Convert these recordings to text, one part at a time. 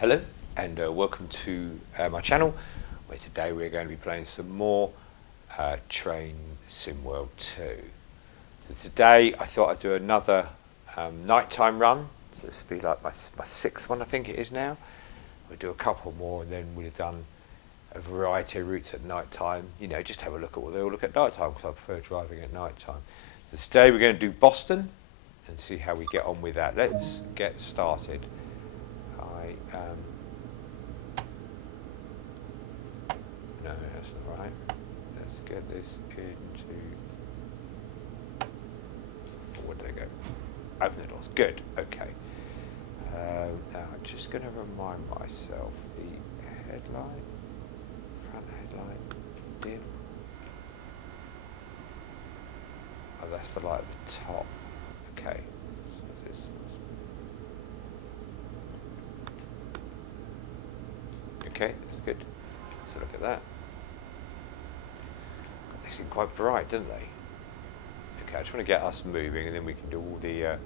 Hello and welcome to my channel, where today we're going to be playing some more Train Sim World 2. So today I thought I'd do another nighttime run. So this will be like my sixth one, I think it is now. We'll do a couple more and then we'll have done a variety of routes at night time. You know, just have a look at what they all look at night time, because I prefer driving at night time. So today we're going to do Boston and see how we get on with that. Let's get started. No, that's not right. Let's get this into... Forward they go. Open the doors. Good. Okay. Now I'm just going to remind myself the headlight, front headlight, dim. Oh, that's the light at the top. Okay. So this okay, that's good. So look at that. God, they seem quite bright, don't they? Okay, I just want to get us moving and then we can do all the...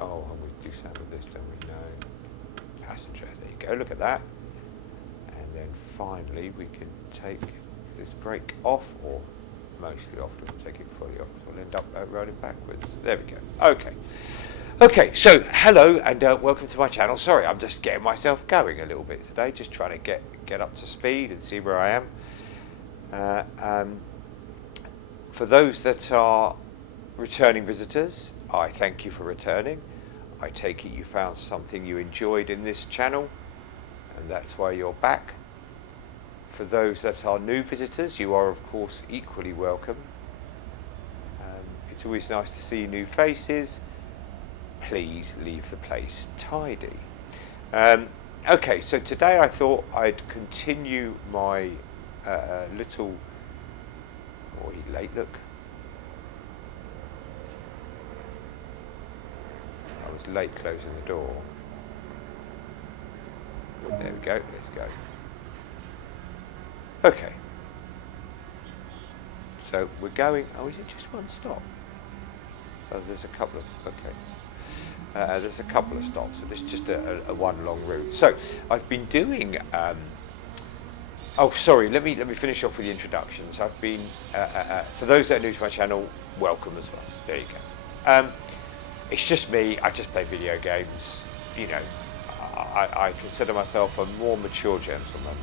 oh, and we do some of this, don't we? No. Passenger, there you go, look at that. And then finally we can take this brake off, or mostly off, we'll take it fully off, because we'll end up rolling backwards. There we go. Okay. Okay, so hello and welcome to my channel. Sorry, I'm just getting myself going a little bit today, just trying to get up to speed and see where I am. For those that are returning visitors, I thank you for returning. I take it you found something you enjoyed in this channel, and that's why you're back. For those that are new visitors, you are of course equally welcome. It's always nice to see new faces. Please leave the place tidy. Okay, so today I thought I'd continue my little... Oh, you late look. I was late closing the door. There we go, let's go. Okay. So we're going... Oh, is it just one stop? Oh, there's a couple of... Okay. There's a couple of stops, so there's just a one long route. So I've been doing... oh, sorry, let me finish off with the introductions. I've been... for those that are new to my channel, welcome as well. There you go. It's just me. I just play video games. You know, I consider myself a more mature gentleman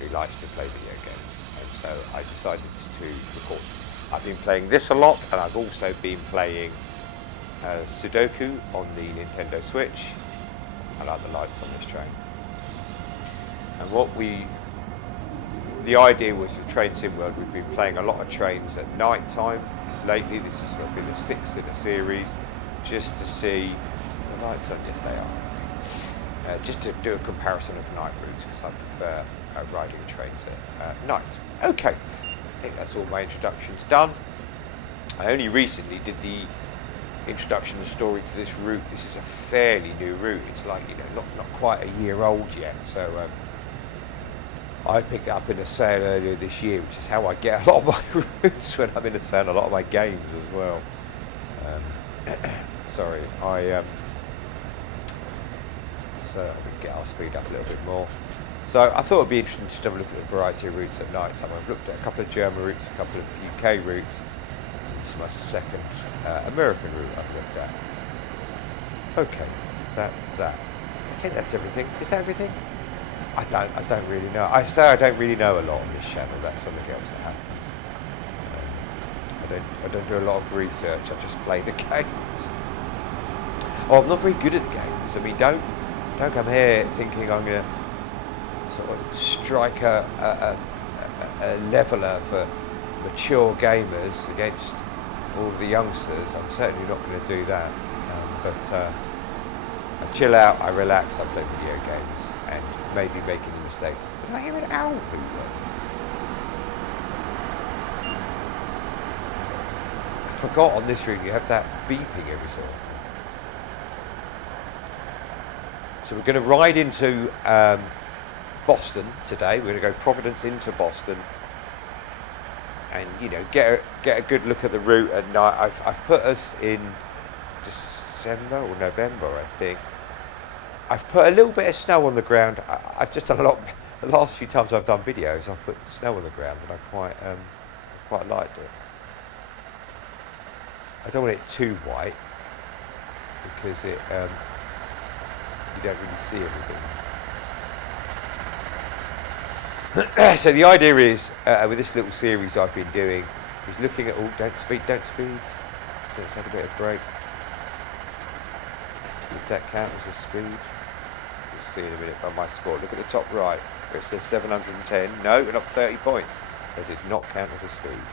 who likes to play video games. And so I decided to record. I've been playing this a lot, and I've also been playing Sudoku on the Nintendo Switch. I like the lights on this train. And the idea was for Train Sim World, we've been playing a lot of trains at night time lately. This has sort of been the sixth in a series, just to see the lights on. Yes, they are. Just to do a comparison of night routes, because I prefer riding trains at night. Okay, I think that's all my introductions done. I only recently did the introduction and story to this route. This is a fairly new route. It's like, you know, not quite a year old yet. So I picked it up in a sale earlier this year, which is how I get a lot of my routes when I'm in a sale, a lot of my games as well. Sorry, so I can get our speed up a little bit more. So I thought it'd be interesting to have a look at the variety of routes at night time. I've looked at a couple of German routes, a couple of UK routes. This is my second American route I've looked at. Okay, that's that. I think that's everything. Is that everything? I don't really know. I say I don't really know a lot on this channel. That's something else I have. I don't do a lot of research. I just play the games. Oh, I'm not very good at the games. I mean, don't come here thinking I'm gonna sort of strike a leveler for mature gamers against all of the youngsters. I'm certainly not going to do that. But I chill out, I relax, I play video games, and maybe make any mistakes. Did I hear an owl poop? I forgot on this route you have that beeping every so often. So we're going to ride into Boston today. We're going to go Providence into Boston, and you know, get a good look at the route at night. I've put us in December or November, I think. I've put a little bit of snow on the ground. I've just done a lot. The last few times I've done videos, I've put snow on the ground, and I quite liked it. I don't want it too white because you don't really see everything. So the idea is, with this little series I've been doing, is looking at all. Don't speed. Let's have a bit of break. Did that count as a speed? We'll see in a minute by my score. Look at the top right where it says 710. No, we're up 30 points. That did not count as a speed.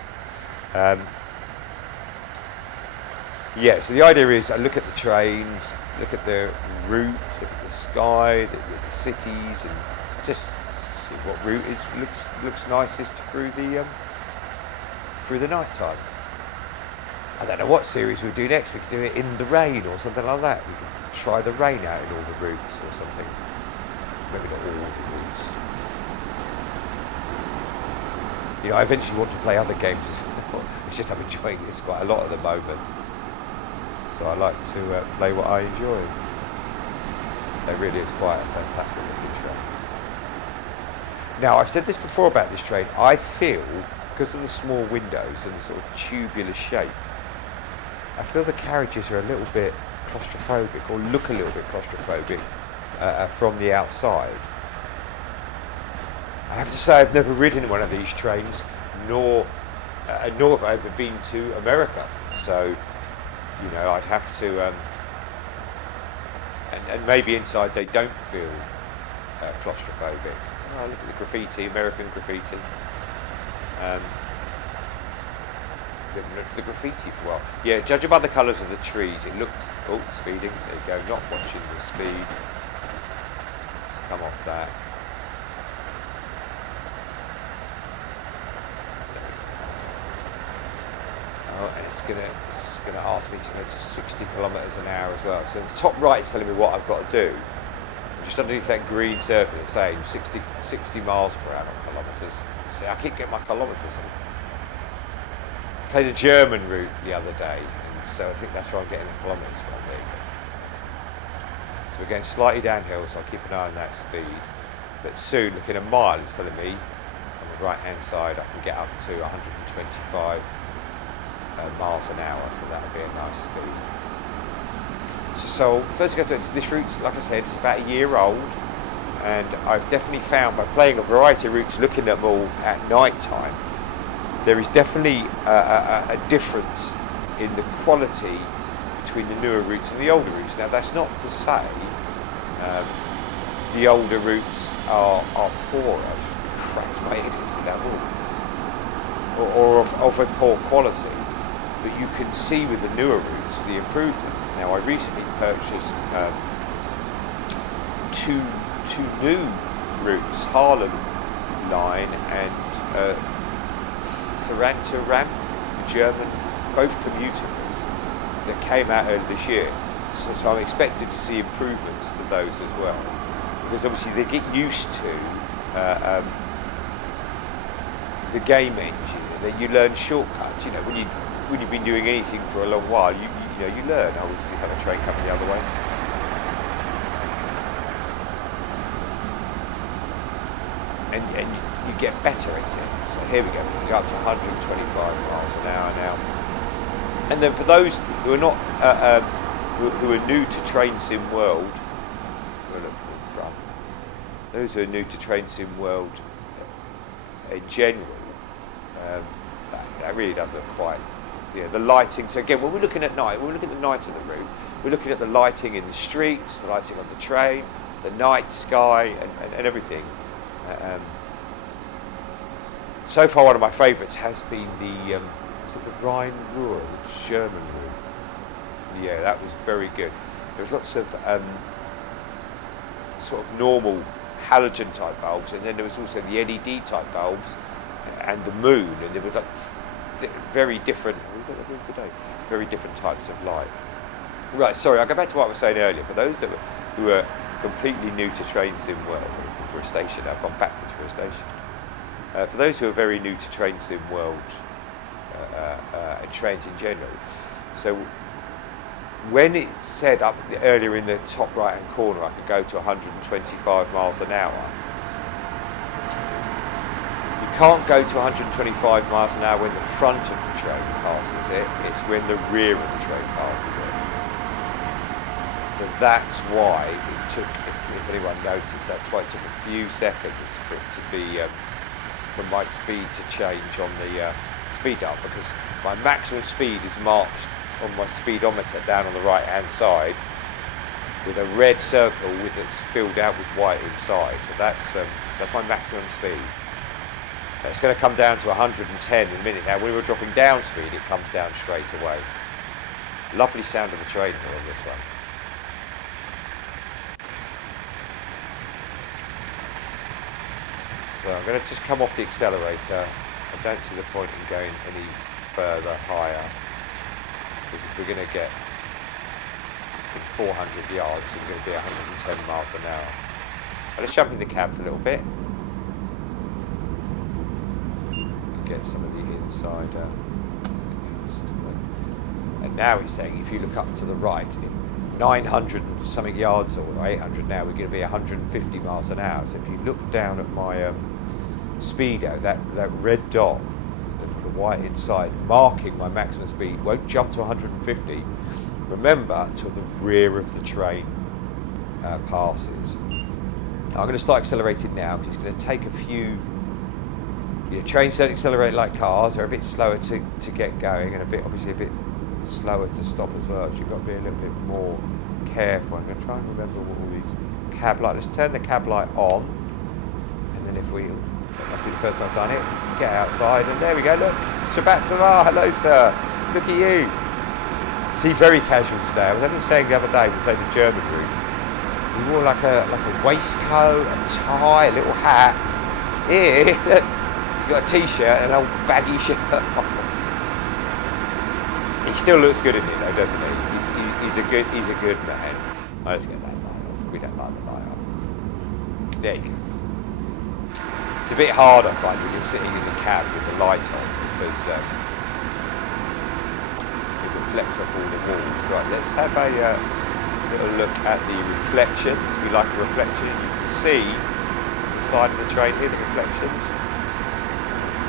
Yeah, so the idea is I look at the trains, look at the route, look at the sky, the cities, and just see what route looks nicest through the night time. I don't know what series we'll do next. We could do it in the rain or something like that. We could try the rain out in all the routes or something. Maybe not all the routes. You know, I eventually want to play other games as well. It's just I'm enjoying this quite a lot at the moment. So I like to play what I enjoy. It really is quite a fantastic looking train. Now, I've said this before about this train. I feel, because of the small windows and the sort of tubular shape, I feel the carriages are a little bit claustrophobic, or look a little bit claustrophobic from the outside. I have to say I've never ridden one of these trains, nor have I ever been to America. So, you know, I'd have to, and maybe inside they don't feel claustrophobic. Oh, look at the graffiti, American graffiti. The graffiti for a while. Yeah, judging by the colours of the trees, it looks... Oh, speeding. There you go. Not watching the speed. Let's come off that. Oh, and it's gonna ask me to go to 60 kilometres an hour as well. So the top right is telling me what I've got to do. Just underneath that green circle, it's saying 60 miles per hour kilometres. See, I keep getting my kilometres on. Played a German route the other day, and so I think that's where I'm getting the kilometres from. There you go. So we're going slightly downhill, so I'll keep an eye on that speed. But soon, looking a mile, it's telling me on the right hand side I can get up to 125 miles an hour, so that'll be a nice speed. So first you go to this route's, like I said, it's about a year old, and I've definitely found by playing a variety of routes, looking at them all at night time, there is definitely a difference in the quality between the newer routes and the older routes. Now that's not to say the older routes are poorer. I just cracked my head into that wall, or of a poor quality. But you can see with the newer routes the improvement. Now I recently purchased two new routes, Harlem Line and Tharanta Ram, German, both commuter routes that came out earlier this year. So I'm expected to see improvements to those as well, because obviously they get used to the game engine. That you learn shortcuts. You know, when you've been doing anything for a long while, you learn. Oh, you have a train coming the other way. And you get better at it. So here we go. We go up to 125 miles an hour now. And then for those who are not who are new to Train Sim World, let's look from front. Those who are new to Train Sim World in general, that really does look quite. Yeah, the lighting. So again, when we're looking at night, when we're looking at the night of the route, we're looking at the lighting in the streets, the lighting on the train, the night sky, and everything. So far, one of my favourites has been the Rhine-Ruhr, the German route. Yeah, that was very good. There was lots of sort of normal halogen type bulbs, and then there was also the LED type bulbs and the moon, and there was like very different. We've got the moon today. Very different types of light. Right. Sorry, I'll go back to what I was saying earlier. For those who are completely new to Train Sim World, for a station, I've gone backwards for a station. For those who are very new to Train Sim World and trains in general, so when it said earlier in the top right hand corner I could go to 125 miles an hour, you can't go to 125 miles an hour when the front of the train passes it, it's when the rear of the train passes it. So that's why it took, if anyone noticed, that's why it took a few seconds for it to be, from my speed to change on the speed dial, because my maximum speed is marked on my speedometer down on the right hand side with a red circle with it's filled out with white inside. So that's my maximum speed. It's going to come down to 110 in a minute. Now when we're dropping down speed, it comes down straight away. Lovely sound of the train here on this one. So I'm going to just come off the accelerator. I don't see the point in going any further higher, because we're going to get in 400 yards and we're going to be 110 miles an hour. I'll just jump in the cab for a little bit. Get some of the inside. And now it's saying if you look up to the right, in 900 and something yards or 800 now, we're going to be 150 miles an hour. So if you look down at my speedo, that red dot, the white inside, marking my maximum speed, won't jump to 150. Remember, till the rear of the train passes. I'm going to start accelerating now because it's going to take a few. Trains don't accelerate like cars; they're a bit slower to get going, and obviously a bit slower to stop as well. So you've got to be a little bit more careful. I'm going to try and remember what all these cab lights. Let's turn the cab light on, and then that must be the first time I've done it. Get outside, and there we go. Look, Shabbat Salah. Hello, sir. Look at you. See, very casual today. I was only saying the other day we played the German route. We wore like a waistcoat, a tie, a little hat. Here, look. He's got a t-shirt and an old baggy shirt. He still looks good in it though, doesn't he? He's a good man. Oh, let's get that light off. We don't like the light off. There you go. It's a bit hard, I find, when you're sitting in the cab with the light on, because it reflects off all the walls. Right, let's have a little look at the reflections. We like a reflection. You can see the side of the train here, the reflections.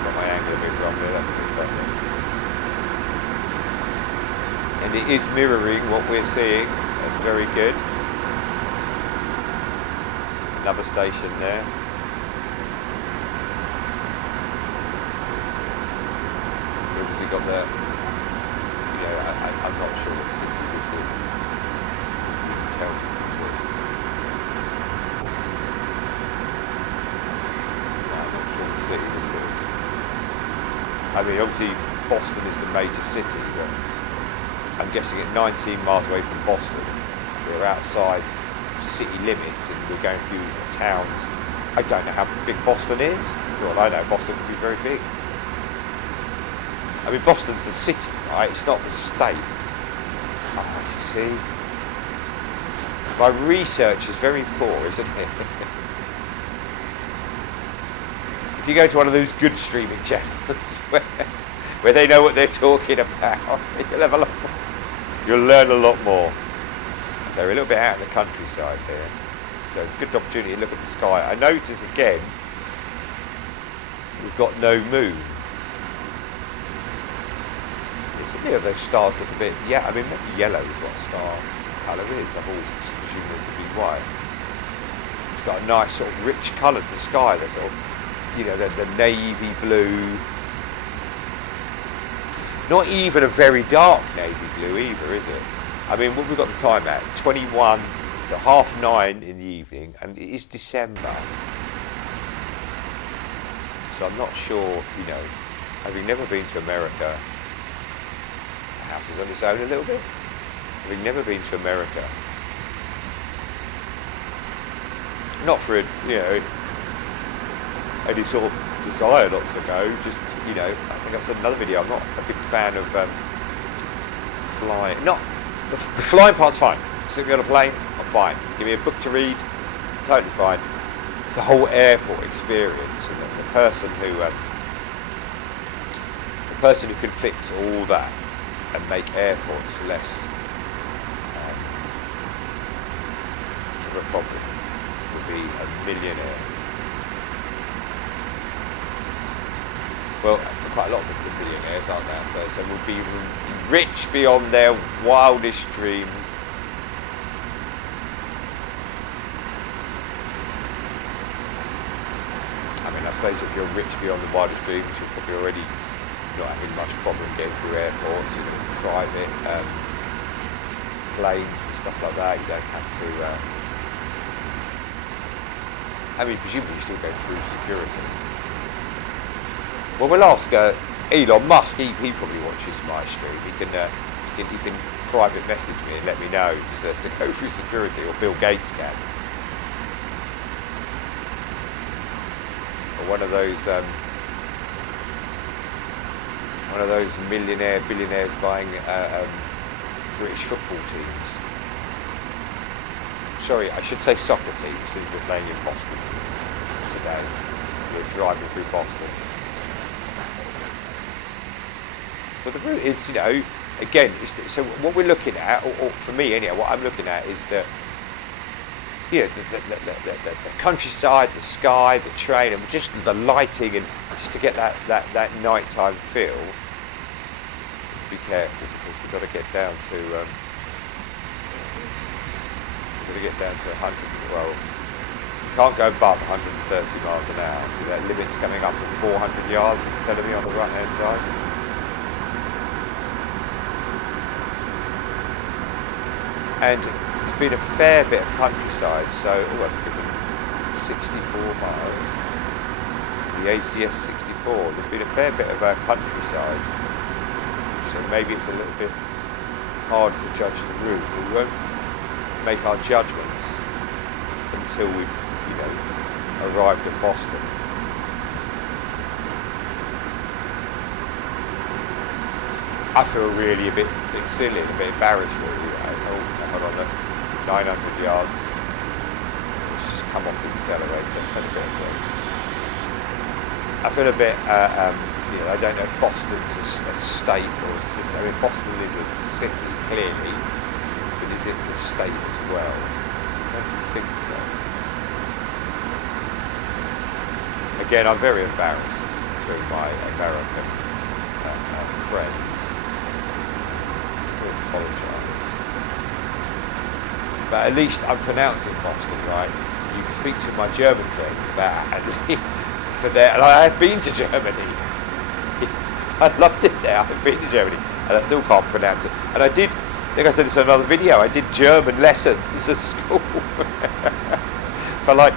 Got my angle a bit wrong there, that's a bit better. And it is mirroring what we're seeing. That's very good. Another station there. We've obviously got the, I'm not sure what city this is. You can tell me from this. No, I'm not sure what city this is. I mean, obviously Boston is the major city, but I'm guessing at 19 miles away from Boston, we're outside city limits and we're going through towns. I don't know how big Boston is. For all I know, Boston could be very big. I mean, Boston's the city, right? It's not the state. Oh, you see? My research is very poor, isn't it? If you go to one of those good streaming channels where they know what they're talking about, you'll learn a lot more. They're a little bit out in the countryside here, so good opportunity to look at the sky. I notice again we've got no moon. Those stars look a bit, I mean maybe yellow is what star colour is. I've always presumed them to be white. It's got a nice sort of rich colour to the sky. They're sort of, the navy blue. Not even a very dark navy blue either, is it? I mean, what we've got the time at? 21 to 9:30 in the evening, and it is December. So I'm not sure, having never been to America, the house is on its own a little bit. Having never been to America, not for any sort of desire not to go, just, I think I said in another video, I'm not a big fan of flying. The flying part's fine. Sitting on a plane, I'm fine. Give me a book to read, totally fine. It's the whole airport experience, and the person who can fix all that and make airports less problem would be a millionaire. Well, quite a lot of them are millionaires, aren't they, I suppose? So would be rich beyond their wildest dreams. I mean, I suppose if you're rich beyond the wildest dreams, you're probably already not having much problem getting through airports, you know, private planes and stuff like that. You don't have to. I mean, presumably you still go through security. Well, we'll ask Elon Musk. He probably watches my stream. He can private message me and let me know if he has to go through security, or Bill Gates can. One of those billionaires buying British football teams. Sorry, I should say soccer teams, since we're playing in Boston today. We're driving through Boston. But the route is, you know, again, so what we're looking at, or for me anyhow, what I'm looking at is that, you know, the countryside, the sky, the train, and just the lighting, and just to get that nighttime feel. Be careful, because we've got to get down to 100. Well, you can't go above 130 miles an hour. So that limit's coming up at 400 yards. It's telling me on the right hand side. And it's been a fair bit of countryside, so I've driven 64 miles, the ACS 64, there's been a fair bit of countryside, so maybe it's a little bit hard to judge the route. We won't make our judgments until we've, you know, arrived at Boston. I feel really a bit silly and a bit embarrassed, really. Hold on, 900 yards. Let's just come off the accelerator. I feel a bit, you know, I don't know if Boston's a state or a city. I mean, Boston is a city, clearly, but is it the state as well? I don't think so. Again, I'm very embarrassed to my American friends. I apologise. But at least I'm pronouncing Boston right. You can speak to my German friends about for there, and I have been to Germany. I loved it there. I've been to Germany, and I still can't pronounce it. And I think I said this in another video. I did German lessons at school for like,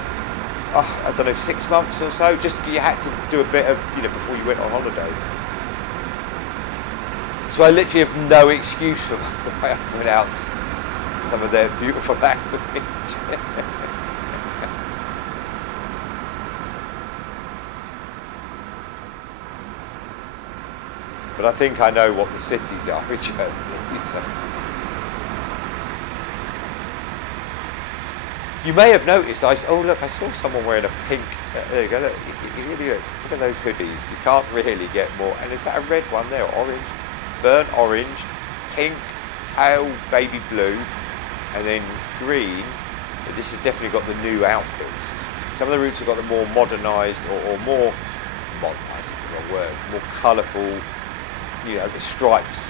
I don't know, 6 months or so. Just you had to do a bit of, you know, before you went on holiday. So I literally have no excuse for the way I pronounce some of their beautiful language. But I think I know what the cities are in Germany. So. You may have noticed, oh look, I saw someone wearing a pink, there you go, look at those hoodies. You can't really get more. And is that a red one there, orange? Burnt orange, pink, pale baby blue, and then green. This has definitely got the new outfits. Some of the routes have got the more modernised, or more modernised, is the wrong word, more colourful, you know, the stripes.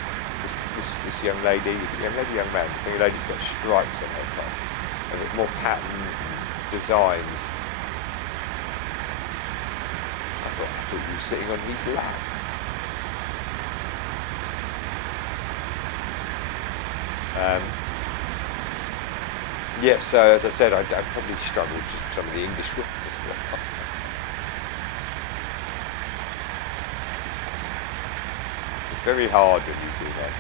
This young lady, is it young lady, young man? I think the lady's got stripes on her top, and there's more patterns and designs. I thought you were sitting on his lap. Yeah, so as I said, I probably struggled just with some of the English words as well. It's very hard when you do that.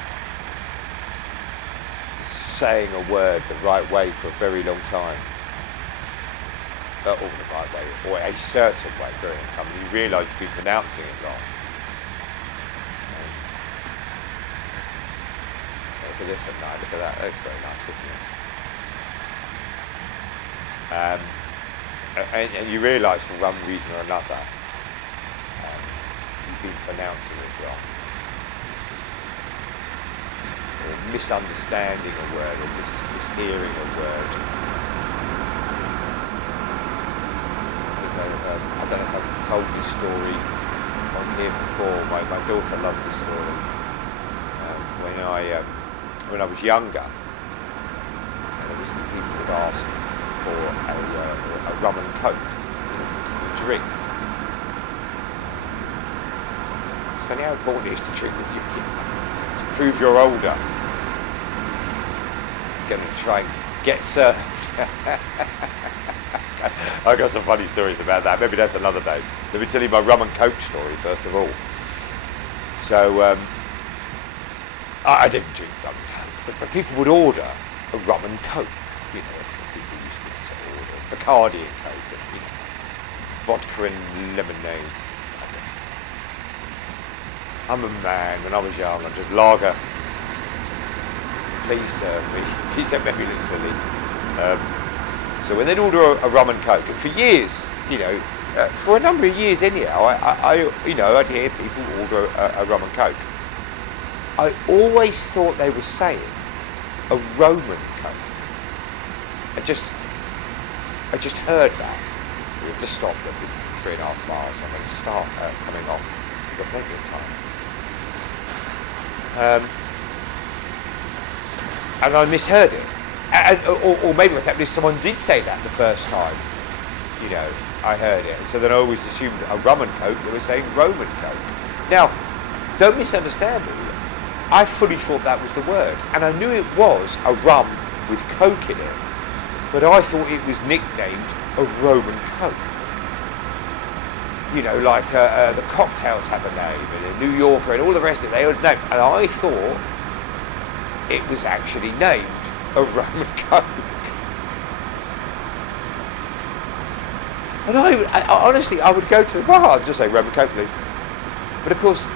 Saying a word the right way for a very long time. Or the right way, or a certain way very long time. And you realise you've been pronouncing it wrong. Look at this at night, look at that. That's very nice, isn't it? And you realise for one reason or another you've been pronouncing it wrong, or misunderstanding a word, or mishearing a word. I don't know if I've told this story on here before. My daughter loves this story. When I was younger, and obviously people would ask for a rum and coke, to drink. It's funny how important it is to drink with you, to prove you're older. Going to try and get served. I've got some funny stories about that. Maybe that's another day. Let me tell you my rum and coke story first of all. So I didn't drink rum and coke, but people would order a rum and coke. You know, that's what people used to order. Bacardi and coke, and, you know, vodka and lemonade. I'm a man. When I was young, I did lager. Please serve me. Please don't make me look silly. So when they'd order a rum and coke, and for years, you know, for a number of years anyhow, I'd hear people order a rum and coke. I always thought they were saying a Roman coke. I just heard that. We have to stop at 3.5 miles. I'm going to start coming off. We've got plenty of time. And I misheard it. Or maybe what's happened is someone did say that the first time, you know, I heard it. And so then I always assumed a rum and coke, they were saying Roman coke. Now, don't misunderstand me. I fully thought that was the word. And I knew it was a rum with coke in it. But I thought it was nicknamed a Roman coke. You know, like the cocktails have a name, and the New Yorker and all the rest of it, they all have names. And I thought it was actually named a Roman coke. And I honestly, I would go to the bar and just say, Roman coke, please. But of course,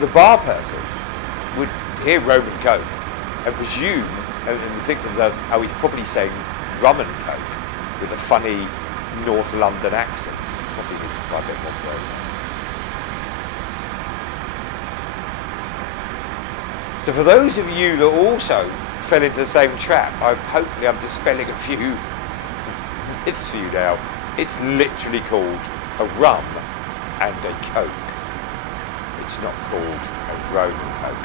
the bar person would hear Roman coke and presume and think to themselves, oh, he's probably saying rum and coke with a funny North London accent. It's probably quite a bit more Roman. So for those of you that also fell into the same trap, hopefully I'm dispelling a few myths for you now. It's literally called a rum and a coke. It's not called a Roman coke.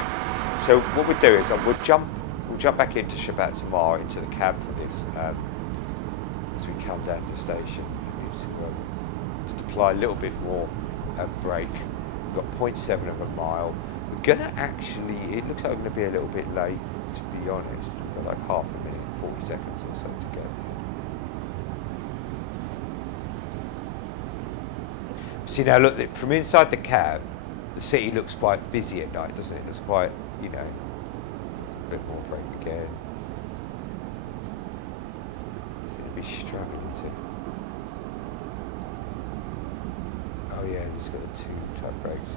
So what we'll do is we'll jump back into Shabbat Tamar, into the cab for this, as we come down to the station. Just apply a little bit more brake. We've got 0.7 of a mile. We're gonna actually, it looks like we're gonna be a little bit late, to be honest. We've got like half a minute, 40 seconds or so to go. See now, look, from inside the cab, the city looks quite busy at night, doesn't it? It looks quite, you know, a bit more brake again. You're gonna be struggling to. Oh yeah, it's got the 2 type brakes.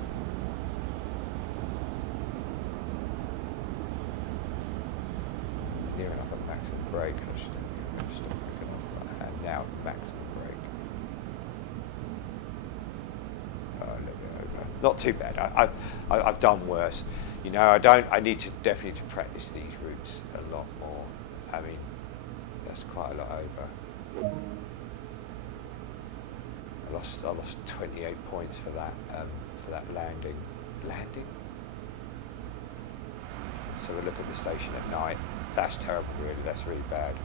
Near enough at maximum brake. I should stop braking off. And now maximum brake. A little bit over. Not too bad. I've done worse. You know, I need to definitely to practice these routes a lot more. I mean, that's quite a lot over. I lost 28 points for that landing. Landing? So we look at the station at night. That's terrible, really. That's really bad.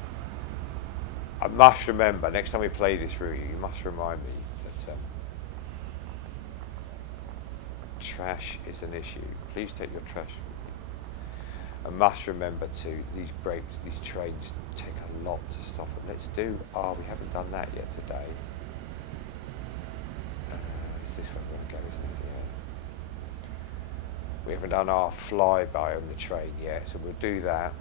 I must remember, next time we play this route, you must remind me that trash is an issue. Please take your trash with you. I must remember to, these brakes, these trains take a lot to stop them. Let's do, we haven't done that yet today. Is this where we're going to go, isn't it? Yeah. We haven't done our flyby on the train yet, so we'll do that.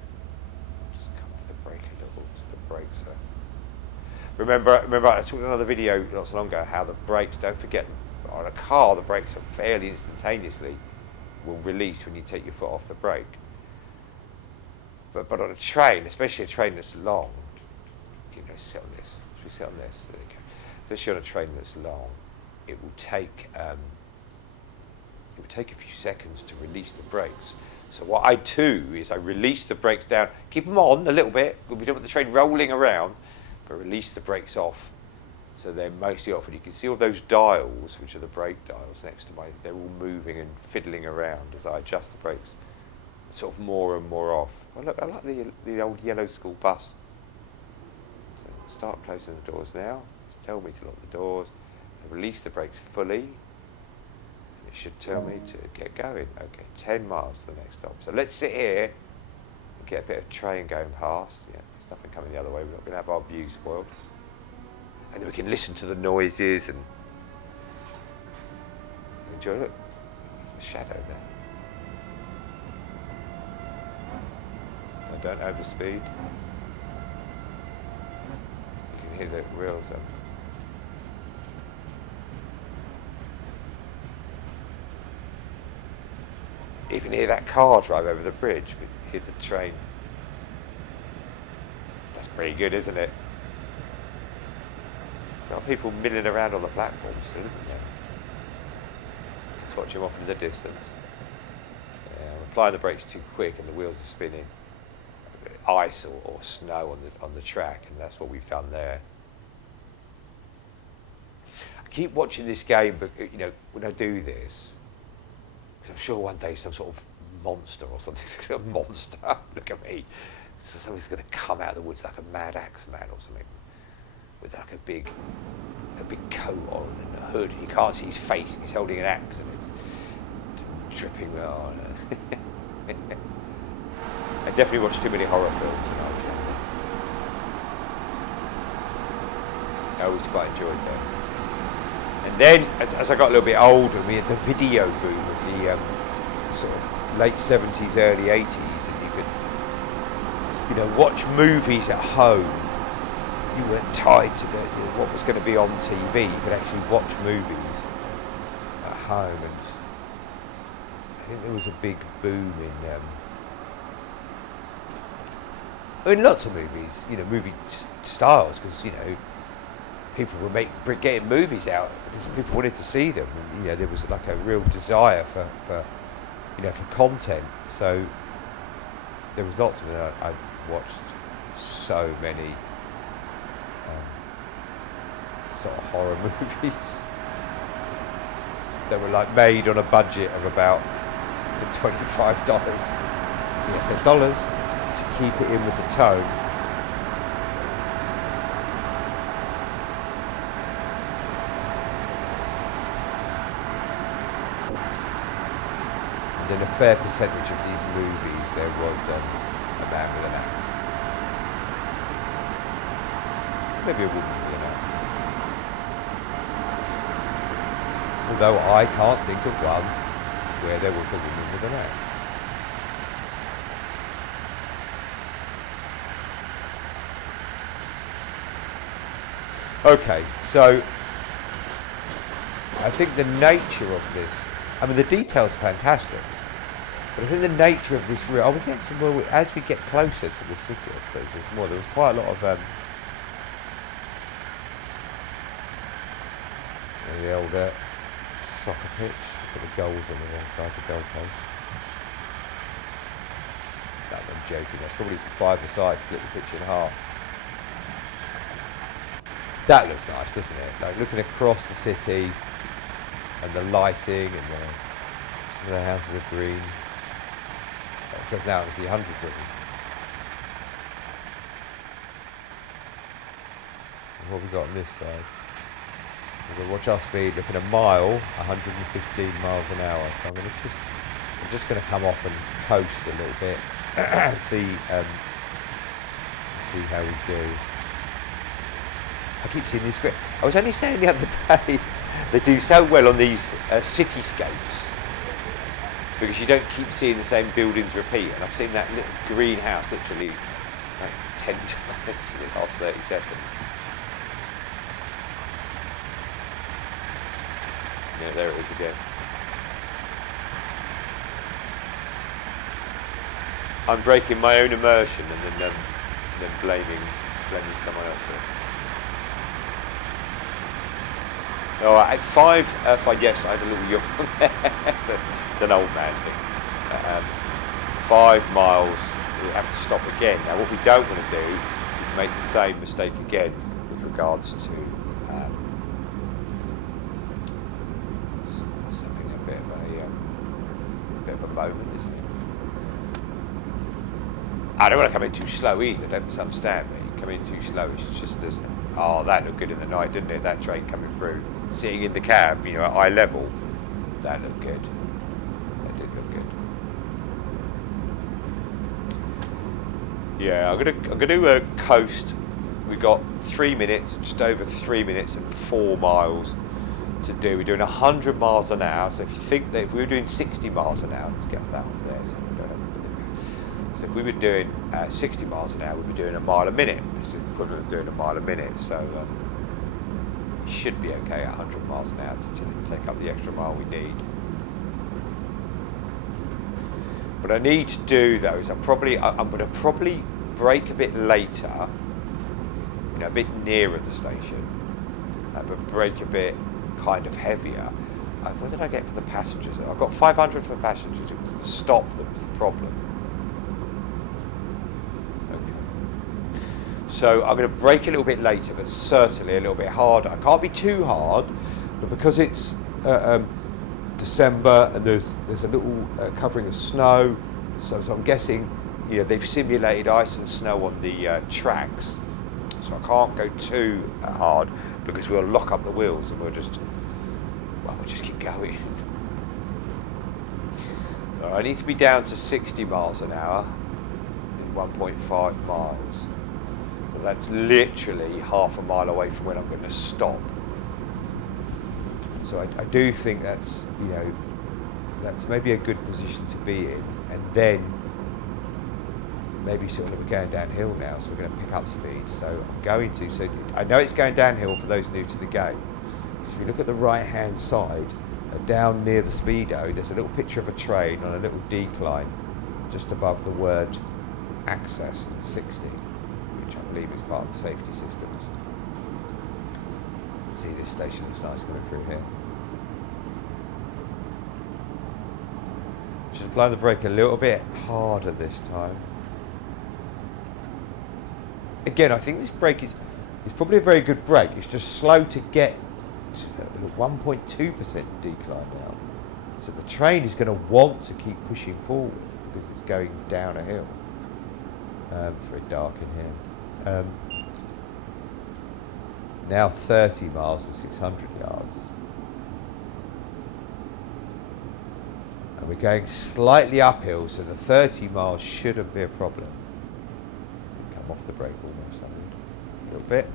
Just come off the brake a little, so the brakes are... Remember I took another video not so long ago how the brakes, don't forget, on a car the brakes are fairly instantaneously will release when you take your foot off the brake. But on a train, especially a train that's long, you know, sit on this. Should we sit on this? There you go. Especially on a train that's long, it will take a few seconds to release the brakes. So what I do is I release the brakes down, keep them on a little bit. We don't want the train rolling around, but release the brakes off So they're mostly off, and you can see all those dials, which are the brake dials next to they're all moving and fiddling around as I adjust the brakes, sort of more and more off. Oh look, I like the old yellow school bus. So start closing the doors now. Tell me to lock the doors, and release the brakes fully. It should tell me to get going. Okay, 10 miles to the next stop. So let's sit here and get a bit of train going past. Yeah, there's nothing coming the other way. We're not going to have our view spoiled. And then we can listen to the noises and enjoy it. The shadow there. So don't overspeed. You can hear the wheels up. You can hear that car drive over the bridge. We can hear the train. That's pretty good, isn't it? There are people milling around on the platform still, isn't there? Just watch them off in the distance. Yeah, I'm applying the brakes too quick and the wheels are spinning. Ice or snow on the track, and that's what we've done there. I keep watching this game, but when I do this, I'm sure one day some sort of monster or something's going to monster. Look at me. So somebody's going to come out of the woods like a mad axe man or something, with like a big coat on and a hood. You can't see his face. He's holding an axe and it's dripping on. I definitely watched too many horror films when I was younger. I always quite enjoyed them. And then, as I got a little bit older, we had the video boom of the sort of late 70s, early 80s, and you could, watch movies at home. You weren't tied to what was going to be on TV. You could actually watch movies at home, and I think there was a big boom in lots of movies, movie styles, because people were getting movies out because people wanted to see them, and there was like a real desire for content. So there was lots of them. I watched so many sort of horror movies that were like made on a budget of about $25. So I said dollars to keep it in with the tone. And in a fair percentage of these movies there was a man with an axe. Maybe a woman with an axe. Although I can't think of one where there was a woman with an axe. Okay, so I think the nature of this, the details are fantastic, but I think the nature of this real, we get some more, as we get closer to the city, I suppose there's more. There was quite a lot of the old soccer pitch, for the goals on the wrong side of the goalpost. That I'm joking, that's probably from 5-a-side, split the pitch in half. That looks nice, doesn't it? Like looking across the city and the lighting and some of the houses are green. Because now I can see hundreds of them. And what have we got on this side? We're going to watch our speed, looking a mile, 115 miles an hour. So I'm just going to come off and coast a little bit and see how we do. I keep seeing these great. I was only saying the other day, they do so well on these cityscapes because you don't keep seeing the same buildings repeat. And I've seen that little greenhouse literally like 10 times in the last 30 seconds. Yeah, there it is again. I'm breaking my own immersion and then blaming someone else for it. All right, at 5, yes, I had a little yawn there. It's an old man thing. 5 miles, we have to stop again. Now, what we don't want to do is make the same mistake again with regards to It's having a bit of a moment, isn't it? I don't want to come in too slow either. Don't misunderstand me. Come in too slow. It's just as that looked good in the night, didn't it? That train coming through, sitting in the cab, at eye level. That looked good. That did look good. Yeah, I'm gonna coast. We've got 3 minutes, just over 3 minutes and 4 miles to do. We're doing 100 miles an hour. So if you think that if we were doing 60 miles an hour, let's get that off there. So if we were doing 60 miles an hour, we'd be doing a mile a minute. This is the equivalent of doing a mile a minute. So we should be okay at 100 miles an hour to take up the extra mile we need. What I need to do though is I'm going to probably brake a bit later, a bit nearer the station, but brake a bit kind of heavier. What did I get for the passengers? I've got 500 for the passengers. To stop them is the problem. Okay. So I'm going to brake a little bit later, but certainly a little bit harder. I can't be too hard, but because it's December and there's a little covering of snow, so I'm guessing they've simulated ice and snow on the tracks, so I can't go too hard because we'll lock up the wheels and we'll just keep going. So I need to be down to 60 miles an hour in 1.5 miles. So that's literally half a mile away from when I'm going to stop. So I do think that's maybe a good position to be in, and then maybe sort of going downhill now, so we're going to pick up speed. So I'm going to. So I know it's going downhill for those new to the game. So if you look at the right hand side, down near the speedo, there's a little picture of a train on a little decline just above the word access 60, which I believe is part of the safety systems. See, this station looks nice coming through here. Just apply the brake a little bit harder this time. Again, I think this brake is probably a very good brake. It's just slow to get to 1.2% decline now. So the train is going to want to keep pushing forward because it's going down a hill. It's very dark in here. Now 30 miles and 600 yards. And we're going slightly uphill, so the 30 miles shouldn't be a problem. Come off the brake almost, a little bit.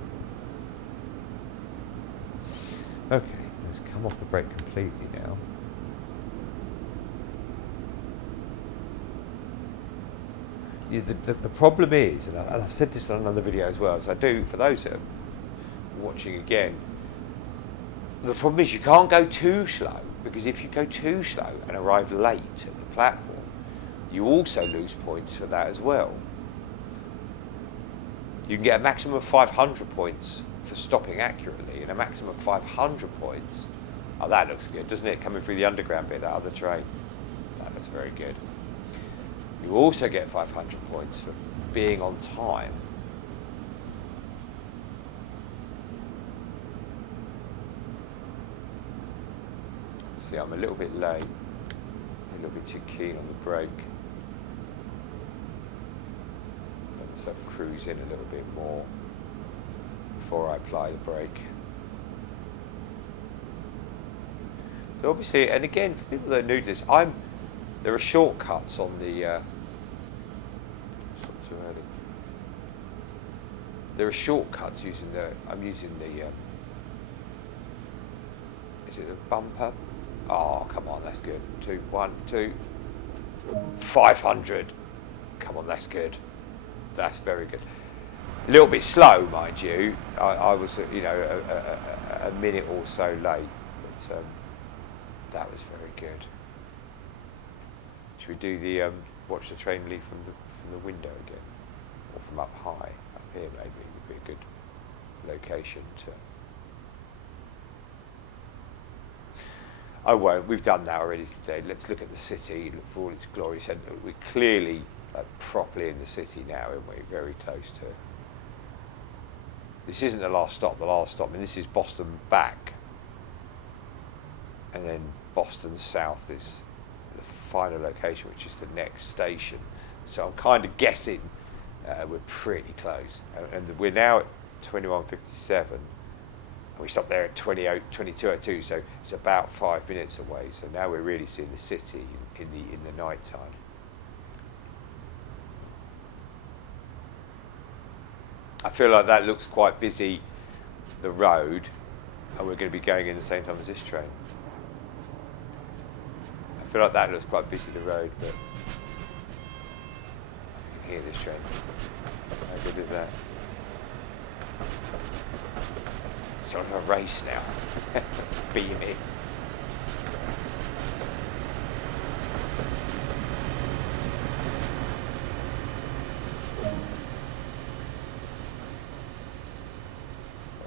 Okay, let's come off the brake completely now. The problem is, and I've said this on another video as well, so I do, for those that are watching again, the problem is you can't go too slow, because if you go too slow and arrive late at the platform, you also lose points for that as well. You can get a maximum of 500 points for stopping accurately, and a maximum of 500 points. Oh, that looks good, doesn't it? Coming through the underground bit, that other train. That looks very good. You also get 500 points for being on time. See, I'm a little bit late, a little bit too keen on the brake. Let myself cruise in a little bit more before I apply the brake. So obviously, and again, for people that are new to this, there are shortcuts on the. Too early. There are shortcuts using I'm using the. Is it the bumper? Oh, come on, that's good. 2, 1, 2, 500. Come on, that's good. That's very good. A little bit slow, mind you. I was, a minute or so late, but that was very good. Should we do the watch the train leave from the window again, or from up high? Up here maybe would be a good location to. I won't. We've done that already today. Let's look at the city. Look for all its glory. So we're clearly properly in the city now, aren't we? Very close to. this isn't the last stop. The last stop, and this is Boston back, and then Boston South is the final location, which is the next station. So I'm kind of guessing we're pretty close, and we're now at 21:57, and we stopped there at 22:02. So it's about 5 minutes away. So now we're really seeing the city in the night time. I feel like that looks quite busy, the road, and we're going to be going in the same time as this train. I feel like that looks quite busy, the road, but you can hear this train. How good is that? It's sort of a race now. Beaming.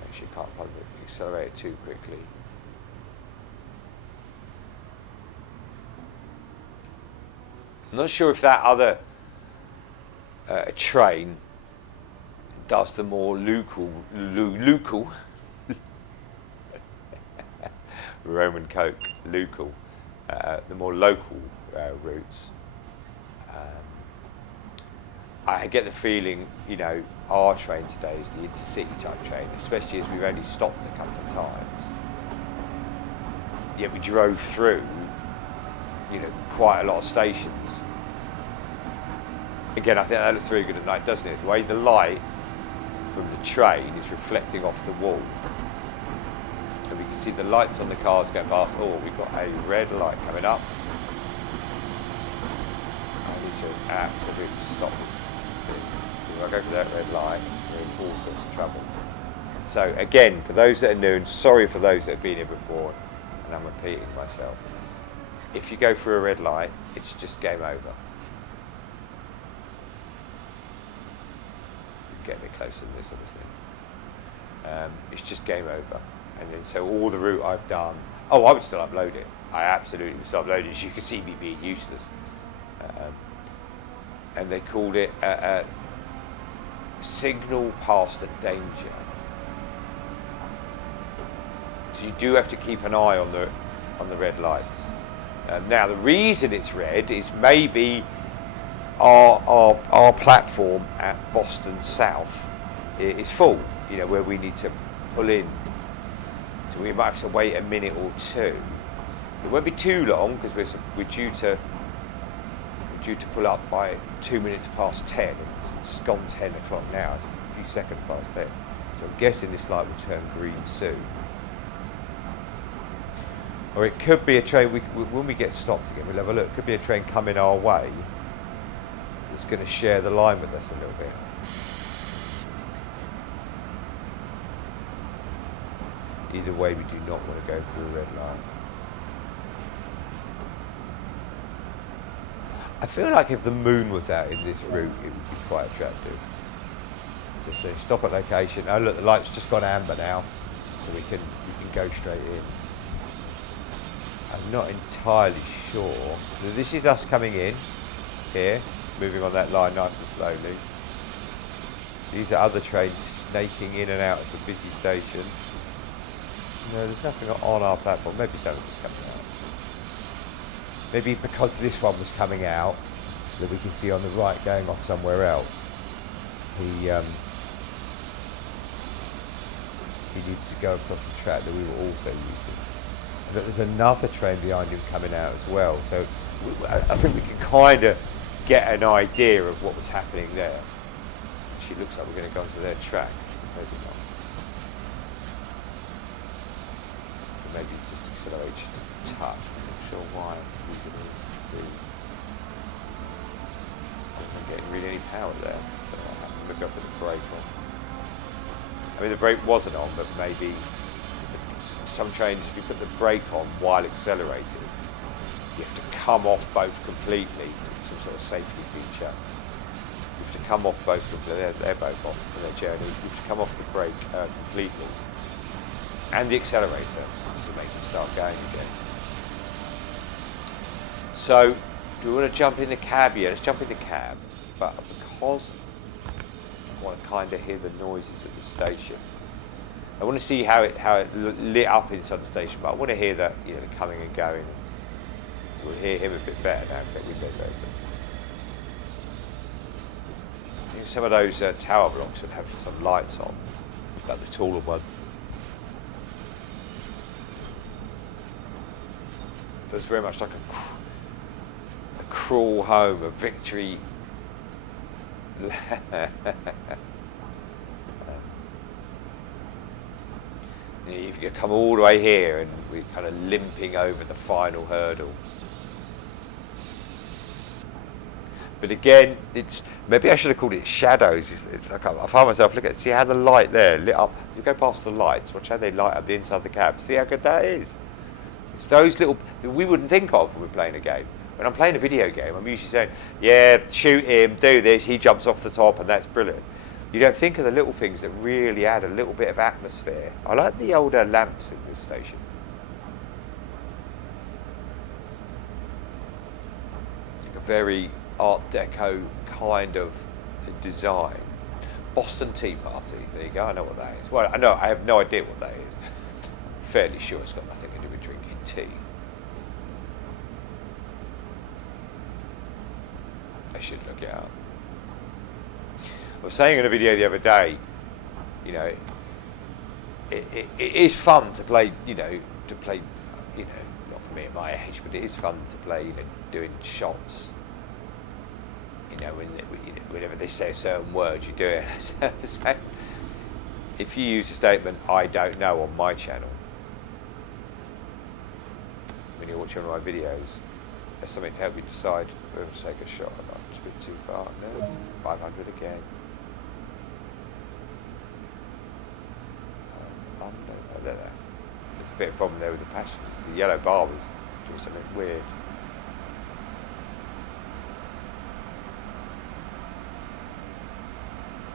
Actually, can't accelerate it too quickly. I'm not sure if that other train does the more local Roman Coke local, the more local routes. I get the feeling, you know, our train today is the intercity type train, especially as we've only stopped a couple of times. Yet we drove through, you know, quite a lot of stations. Again, I think that looks very good at night, doesn't it? The way the light from the train is reflecting off the wall. And we can see the lights on the cars going past. Oh, we've got a red light coming up. I need to absolutely stop this. If I go for that red light, we're in all sorts of trouble. So again, for those that are new, and sorry for those that have been here before, and I'm repeating myself, if you go through a red light, it's just game over. Get a bit closer than this, obviously. It's just game over. And then so all the route I've done, I would still upload it. I absolutely would still upload it. As you can see me being useless. And they called it a signal past a danger. So you do have to keep an eye on the red lights. Now the reason it's red is maybe our platform at Boston South is full, you know, where we need to pull in. So we might have to wait a minute or two. It won't be too long because we're due to pull up by 2 minutes past 10. It's gone 10 o'clock now. It's a few seconds past 10. So I'm guessing this light will turn green soon. Or it could be a train. When we get stopped again, we'll have a look. It could be a train coming our way. It's going to share the line with us a little bit. Either way, we do not want to go through a red line. I feel like if the moon was out in this route, it would be quite attractive. Just saying, stop at location. Oh look, the light's just gone amber now, so we can go straight in. I'm not entirely sure. This is us coming in here. Moving on that line nice and slowly. These are other trains snaking in and out of the busy station. No, there's nothing on our platform. Maybe something was coming out. Maybe because this one was coming out, that we can see on the right going off somewhere else. He needs to go across the track that we were also using. But there's another train behind him coming out as well. So I think we can kind of get an idea of what was happening there. Actually, it looks like we're going to go onto their track. Maybe not. So maybe just accelerate just a touch. I'm not sure why. I'm not getting really any power there. So I'll have to look up at the brake on. I mean, the brake wasn't on, but maybe some trains, if you put the brake on while accelerating, you have to come off both completely. Some sort of safety feature. You have to come off both completely. They're both off for their journey. You have to come off the brake completely and the accelerator to make it start going again. So, do we want to jump in the cab? Yeah, let's jump in the cab. But because want to kind of hear the noises at the station. I want to see how it lit up inside the station, but I want to hear that, you know, coming and going. So we'll hear him a bit better now if that window's open. I think some of those tower blocks would have some lights on, like the taller ones. Feels very much like a crawl home, a victory. You come all the way here and we're kind of limping over the final hurdle. But again, it's maybe I should have called it shadows. I find myself looking at, see how the light there lit up. You go past the lights, watch how they light up the inside of the cab. See how good that is. It's those little that we wouldn't think of when we're playing a game. When I'm playing a video game, I'm usually saying, yeah, shoot him, do this, he jumps off the top, and that's brilliant. You don't think of the little things that really add a little bit of atmosphere. I like the older lamps in this station. Like a very Art Deco kind of design. Boston Tea Party, there you go, I know what that is. Well, I have no idea what that is. I'm fairly sure it's got nothing to do with drinking tea. I should look it up. I was saying in a video the other day, you know, it is fun to play, you know, not for me at my age, but it is fun to play, you know, doing shots. You know, whenever they say a certain word, you do it. If you use the statement, I don't know, on my channel, when you're watching one of my videos, there's something to help you decide whether to take a shot or not. It's a bit too far. No, 500 again. There. There's a bit of a problem there with the passengers. The yellow bar was doing something weird.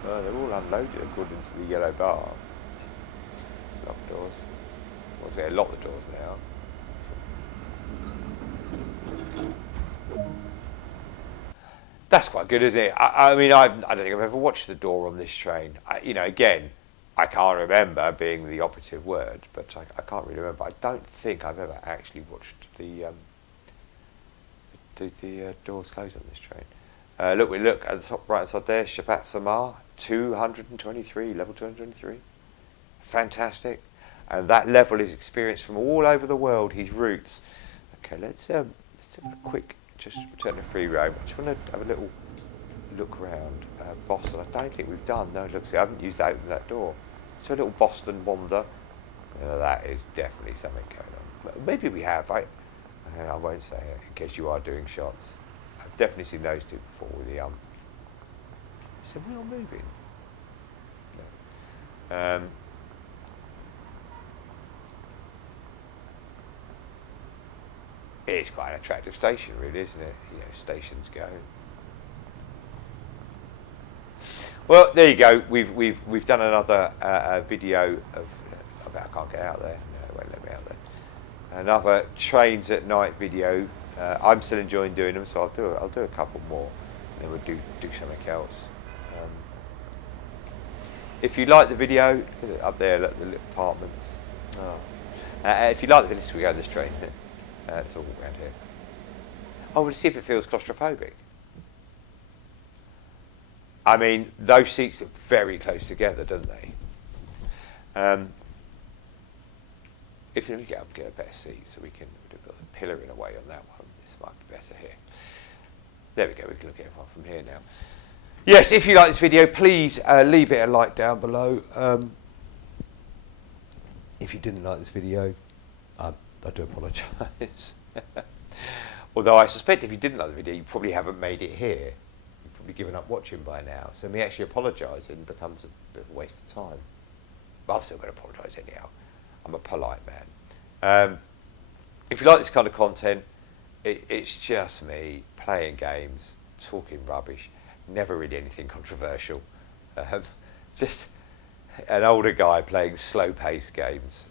Well, they're all unloaded according to the yellow bar. Lock doors. Well, it's going to lock the doors now. That's quite good, isn't it? I mean, I don't think I've ever watched the door on this train. You know, again, I can't remember being the operative word, but I can't really remember. I don't think I've ever actually watched the doors close on this train. Look, we look at the top right side there, Shapat Samar, 223, level 223. Fantastic. And that level is experienced from all over the world, his routes. Okay, let's have a quick, just return to free roam. I just want to have a little look round Boston. I don't think we've done. No, look, see, I haven't used that, open that door. So a little Boston wander. That is definitely something going on. Maybe we have. I won't say it in case you are doing shots. I've definitely seen those two before with the So we are moving. No. It's quite an attractive station, really, isn't it? You know, stations go. Well, there you go. We've done another video of. I can't get out there. No, it won't let me out there. Another trains at night video. I'm still enjoying doing them, so I'll do a couple more, and then we'll do something else. If you like the video, up there, look, the little apartments. Oh. If you like the video, we go on this train. It's all around here. Oh, we'll see if it feels claustrophobic. I mean, those seats look very close together, don't they? If we get a better seat, so we can put the pillar in a way on that one. This might be better here. There we go. We can look at everyone from here now. Yes, if you like this video, please leave it a like down below. If you didn't like this video, I do apologise. Although I suspect if you didn't like the video, you probably haven't made it here. You've probably given up watching by now. So me actually apologising becomes a bit of a waste of time. But I'm still going to apologise anyhow. I'm a polite man. If you like this kind of content, it's just me playing games, talking rubbish, never really anything controversial. Just an older guy playing slow-paced games.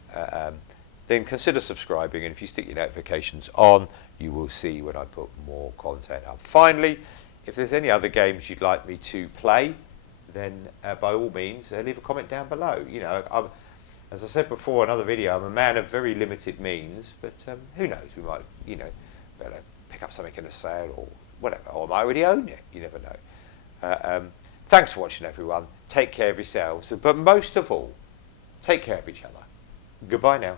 Then consider subscribing, and if you stick your notifications on, you will see when I put more content up. Finally, if there's any other games you'd like me to play, then by all means leave a comment down below. You know, as I said before in another video, I'm a man of very limited means, but who knows, we might, you know, better pick up something in a sale or whatever, or I might already own it, you never know. Thanks for watching, everyone. Take care of yourselves, but most of all, take care of each other. Goodbye now.